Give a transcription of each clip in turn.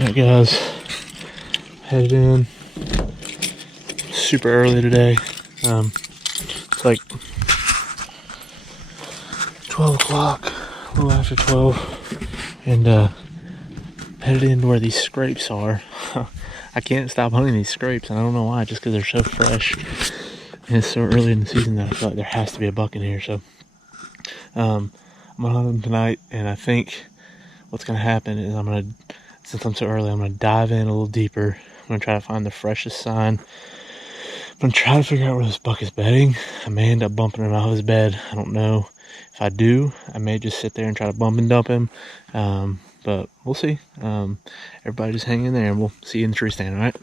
Alright guys, headed in super early today. It's like 12 o'clock, a little after 12, and headed into where these scrapes are. I can't stop hunting these scrapes, and I don't know why, just because they're so fresh. And it's so early in the season that I feel like there has to be a buck in here, so I'm gonna hunt them tonight, and I think what's gonna happen is since I'm so early, I'm gonna dive in a little deeper. I'm gonna try to find the freshest sign. I'm gonna try to figure out where this buck is bedding. I may end up bumping him out of his bed. I don't know. If I do, I may just sit there and try to bump and dump him. But we'll see. Everybody just hang in there, and we'll see you in the tree stand, all right?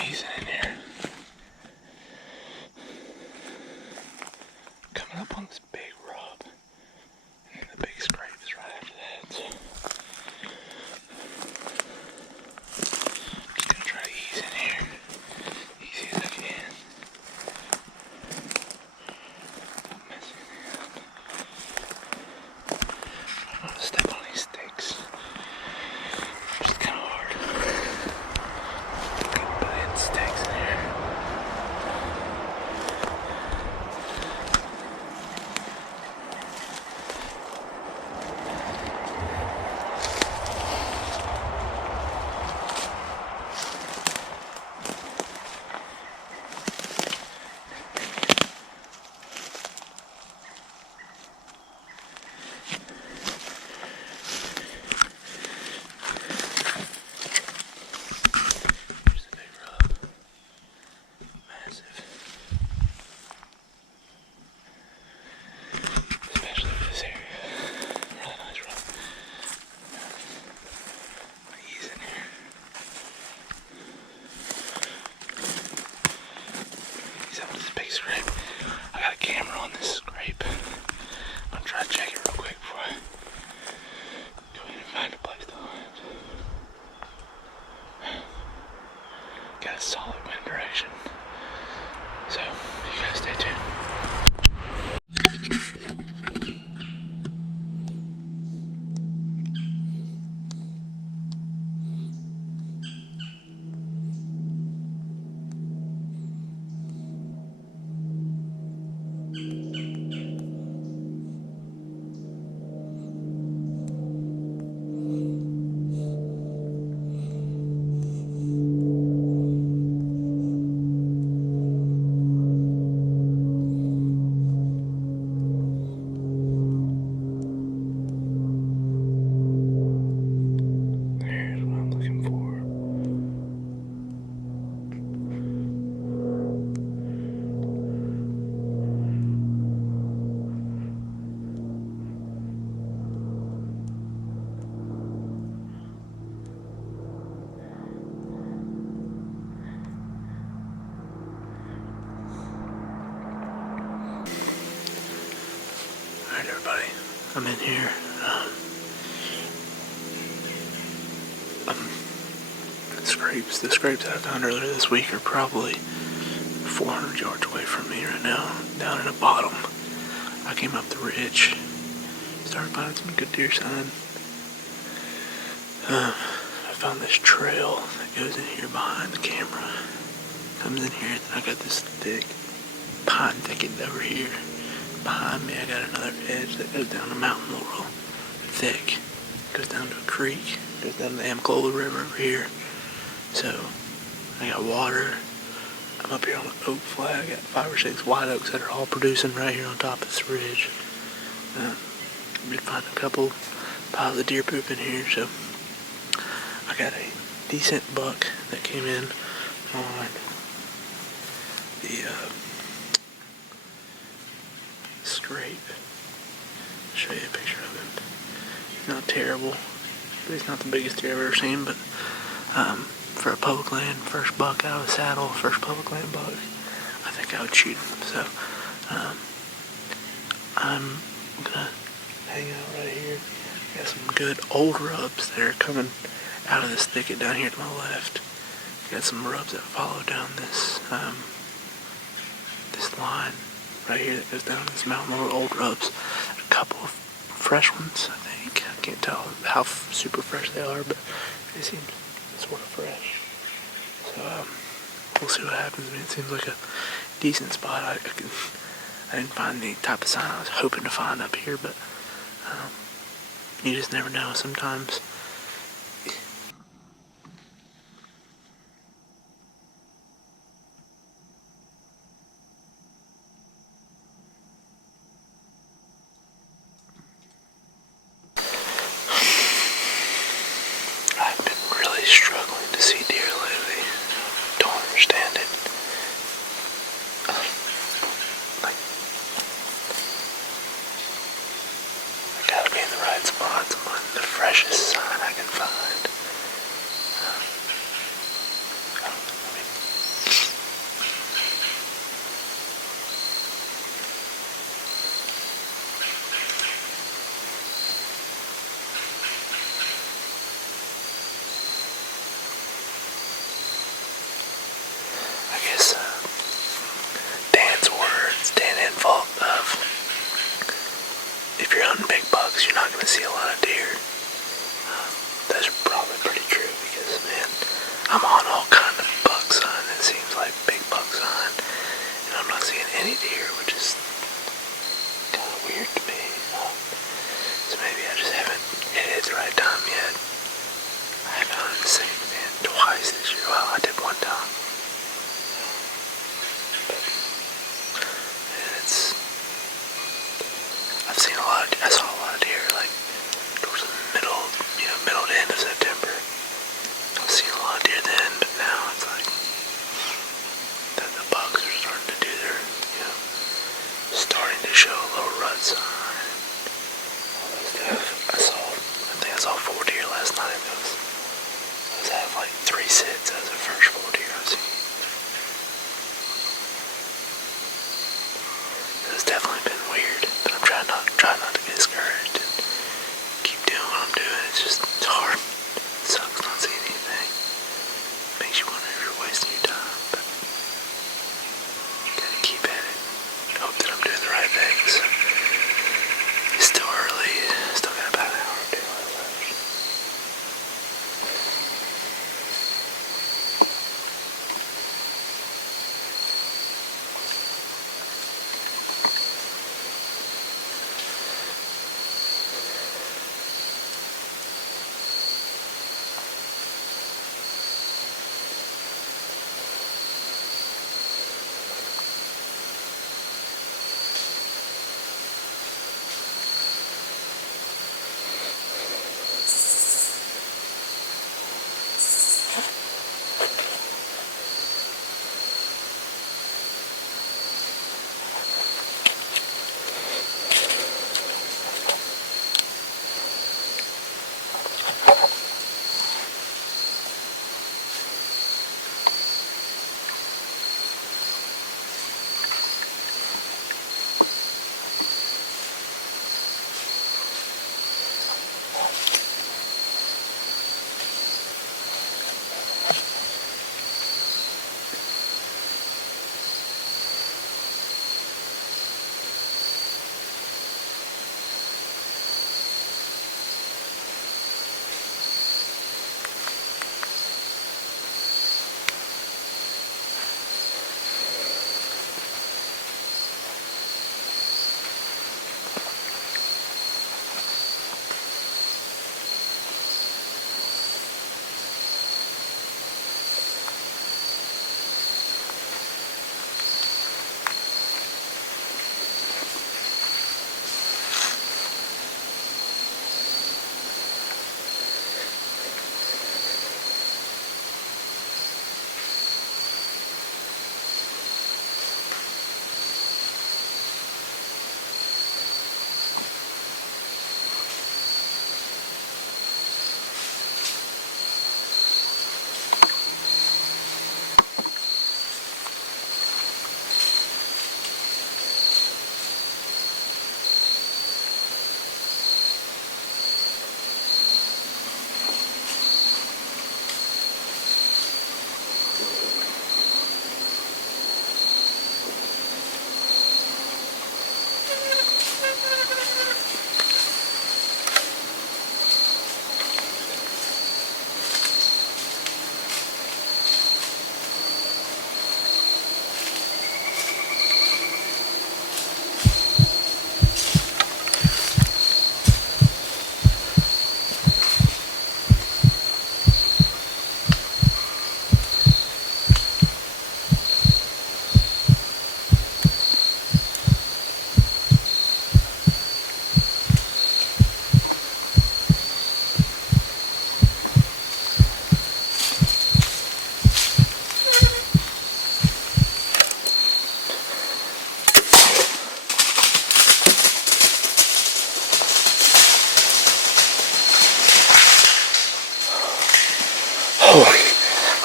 He's in here. Coming up on this big rub. And the big scrape is right after that, so just gonna try to ease in here. Easy as I can. Not messing it up. I don't want to step on these sticks. It's just kind of hard. Get a billion sticks in here. Scrape. I got a camera on this scrape. I'm gonna try to check it real quick before I go in and find a place to hunt. Got a solid wind direction. So, you guys stay tuned. Alright everybody, I'm in here. The scrapes that I found earlier this week are probably 400 yards away from me right now, down in the bottom. I came up the ridge, started finding some good deer sign. I found this trail that goes in here behind the camera. Comes in here, and I got this thick pine thicket over here. Behind me I got another edge that goes down the mountain a little thick. Goes down to a creek, goes down to the Amclola River over here. So, I got water. I'm up here on an oak flag. I got 5 or 6 white oaks that are all producing right here on top of this ridge. Did find a couple piles of deer poop in here, so I got a decent buck that came in on the scrape. I'll show you a picture of him. He's not terrible, but he's not the biggest deer I've ever seen, but for a public land first buck out of the saddle, first public land buck, I think I would shoot him. So I'm gonna hang out right here. Got some good old rubs that are coming out of this thicket down here to my left. Got some rubs that follow down this this line right here that goes down this mountain. Little old rubs. A couple of fresh ones, I think. can't tell how super fresh they are, but they seem sort of fresh. So we'll see what happens. I mean, it seems like a decent spot. I didn't find the type of sign I was hoping to find up here, but you just never know. Sometimes I've been really struggling to see deer lately. Don't understand it. Like, I gotta be in the right spots. I'm on the freshest sign I can find. I guess Dan's words, Dan Infalt of, if you're hunting big bucks, you're not going to see a lot of deer. Those are probably pretty true because, man, I'm on all kind of buck sign. It seems like big buck sign, and I'm not seeing any deer, which is kind of weird to me. So maybe I just haven't hit it at the right time yet. I haven't hunted the same stand twice this year. Well, I did one time. I saw a lot of deer like towards the middle to end of September. I've seen a lot of deer then, but now it's like the bucks are starting to do their, starting to show a little rut sign. All that stuff. I think I saw 4 deer last night. I was at like 3 sits. That was the first 4 deer I've seen. It's definitely been weird, but I'm trying not to get discouraged and keep doing what I'm doing. It's hard. It sucks not seeing anything. Makes you wonder if you're wasting your time, but you gotta keep at it. Hope that I'm doing the right things. It's still early. Still got about an hour or 2 left.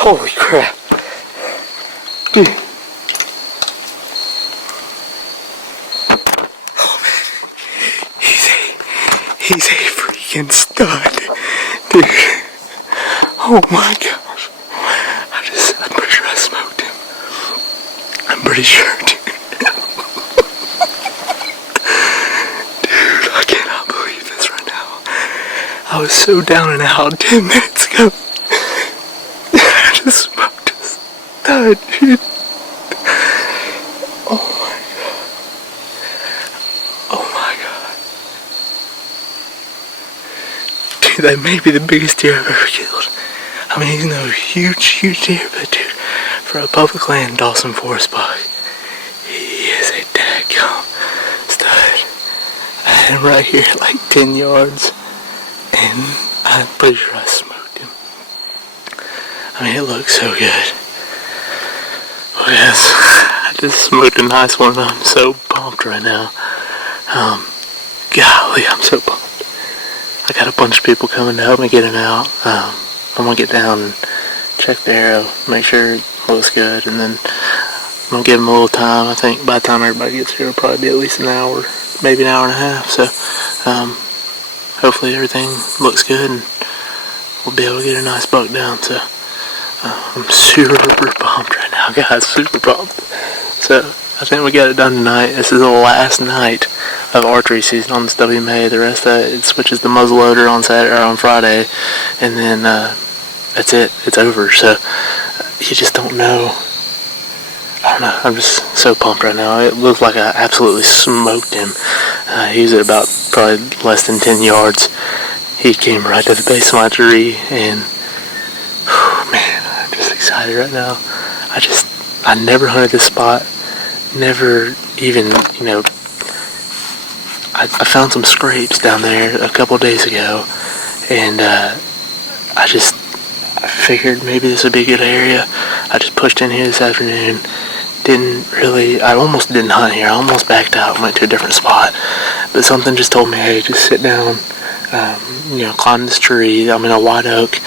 Holy crap. Dude. Oh man. He's a freaking stud. Dude. Oh my gosh. I'm pretty sure I smoked him. I'm pretty sure, dude. Dude, I cannot believe this right now. I was so down and out 10 minutes ago. I just smoked a stud, dude. Oh my god. Oh my god. Dude, that may be the biggest deer I've ever killed. I mean, he's no huge deer, but dude, for a public land Dawson Forest buck, he is a daggum stud. I had him right here at like 10 yards, and I'm pretty sure I smoked him. I mean, it looks so good. Oh yes, I just smoked a nice one. I'm so pumped right now. Golly, I'm so pumped. I got a bunch of people coming to help me get him out. I'm gonna get down and check the arrow, make sure it looks good, and then I'm gonna give him a little time. I think by the time everybody gets here, it'll probably be at least an hour, maybe an hour and a half. So hopefully everything looks good and we'll be able to get a nice buck down. So I'm super pumped right now, guys. Super pumped. So I think we got it done tonight. This is the last night of archery season on this WMA. The rest of it switches to muzzleloader on Saturday or on Friday, and then that's it. It's over. So you just don't know. I don't know. I'm just so pumped right now. It looked like I absolutely smoked him. He was at about probably less than 10 yards. He came right to the base of my tree, and man, I'm just excited right now. I never hunted this spot. Never even, I found some scrapes down there a couple days ago, and I figured maybe this would be a good area. I just pushed in here this afternoon. I almost didn't hunt here. I almost backed out and went to a different spot, but something just told me, hey, just sit down, climb this tree. I'm in a white oak,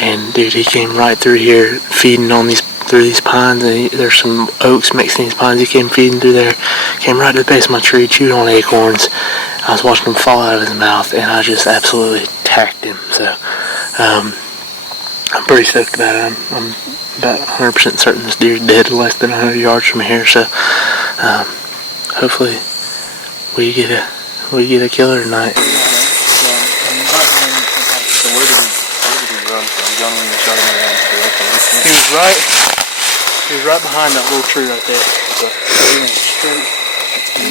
and dude, he came right through here feeding on through these pines, and there's some oaks mixed in these pines. He came feeding through there, came right to the base of my tree, chewed on acorns. I was watching him fall out of his mouth, and I just absolutely tacked him. So I'm pretty stoked about it. I'm about 100% certain this deer's dead less than 100 yards from here. So hopefully we get a killer tonight. He was right behind that little tree right there. Straight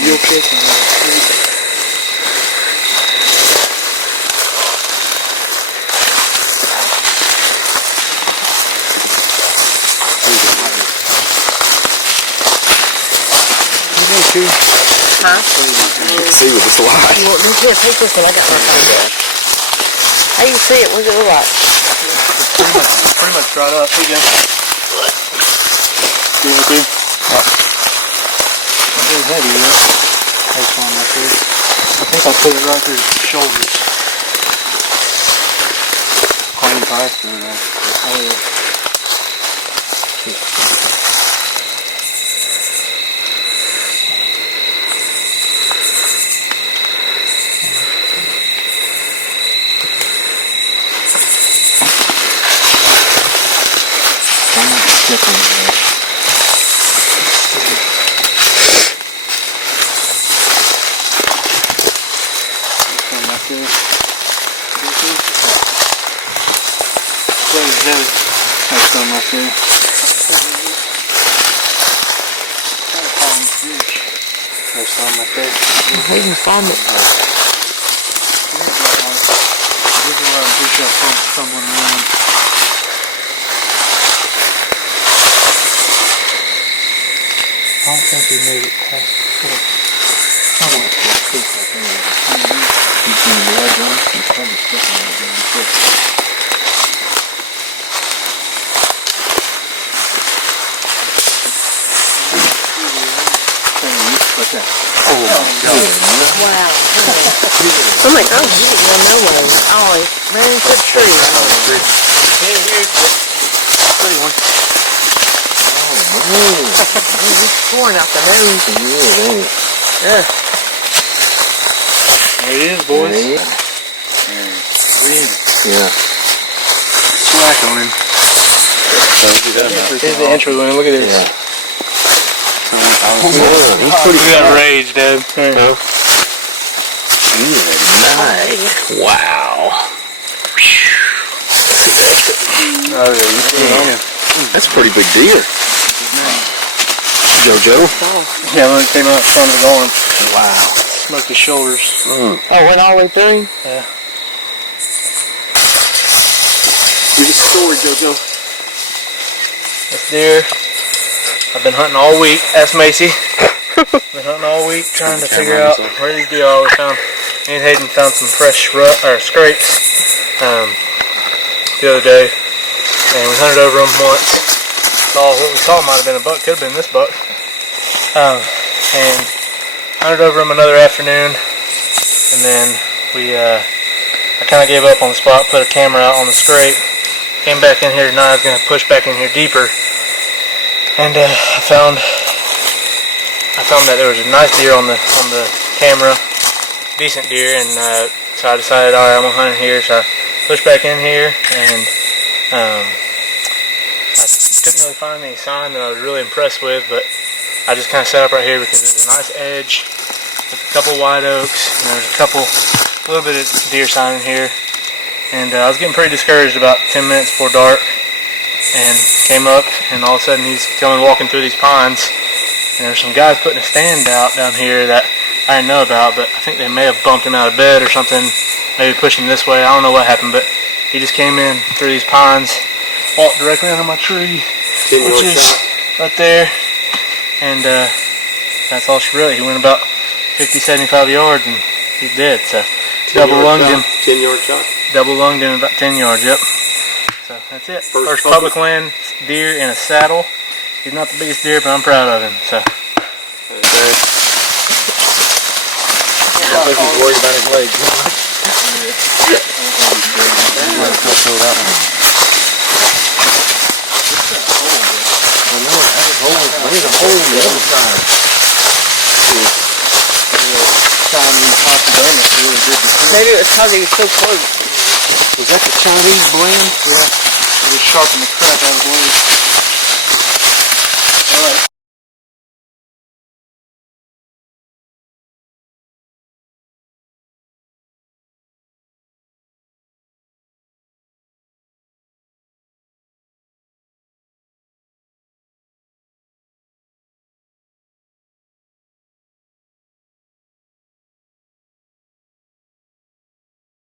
mule kick and straight. You need to. Huh? You can see with this light. Well, yeah, take this one. I got my phone. How you see it? What does it look like? It's pretty much dried up. Here you go. You want to? Not very heavy, right? That's one right there. I think I put it right through his shoulders. Clean pipe through there. Oh yeah. That's some right there. There's some right there. We can find it. This is where I'm pretty sure I'm stumbling around. I don't think we made it past the foot. I don't know if it's you seen the blood on it? It's probably sticking on it. Oh my God. Wow. I'm like, oh, you didn't know no way. Oh, he ran into a tree. Pretty one. pouring out the nose. Yeah. There it is, boys. Yeah. Slack on him. Here's the entry one. Look at this. Yeah. He's pretty good rage, Dad. Nice. Wow. Oh, yeah, you see it on him. That's a pretty big deer. Go, Joe. Yeah, when it came out front of his arm. Wow. Smoked his shoulders. Mm. Oh, went all the way through? Yeah. Give us a story, JoJo. This deer, I've been hunting all week. Ask Macy. Been hunting all week trying to figure out where these deer are. We found, me and Hayden found some fresh scrapes the other day, and we hunted over them once. What we saw might have been a buck, could have been this buck. And hunted over them another afternoon, and then I kind of gave up on the spot, put a camera out on the scrape, came back in here tonight. I was going to push back in here deeper, and I found that there was a nice deer on the camera, decent deer, and so I decided, all right, I'm gonna hunt in here. So I pushed back in here, and I couldn't really find any sign that I was really impressed with, but I just kind of set up right here because there's a nice edge with a couple white oaks, and there's a little bit of deer sign in here, and I was getting pretty discouraged about 10 minutes before dark, and came up, and all of a sudden he's coming walking through these pines. And there's some guys putting a stand out down here that I didn't know about, but I think they may have bumped him out of bed or something, maybe pushed him this way. I don't know what happened, but he just came in through these pines, walked directly under my tree, which is right there, and that's all she wrote. He went about 50, 75 yards, and he's dead. So double lunged him. 10-yard shot? Double lunged him about 10 yards, yep. So that's it. First public land deer in a saddle. He's not the biggest deer, but I'm proud of him. So. I think he's worried about his legs. There's a hole in the other side. Maybe it was because he was so close. Was that the Chinese blend? Yeah. It just sharpened the crap out of the blade. Alright.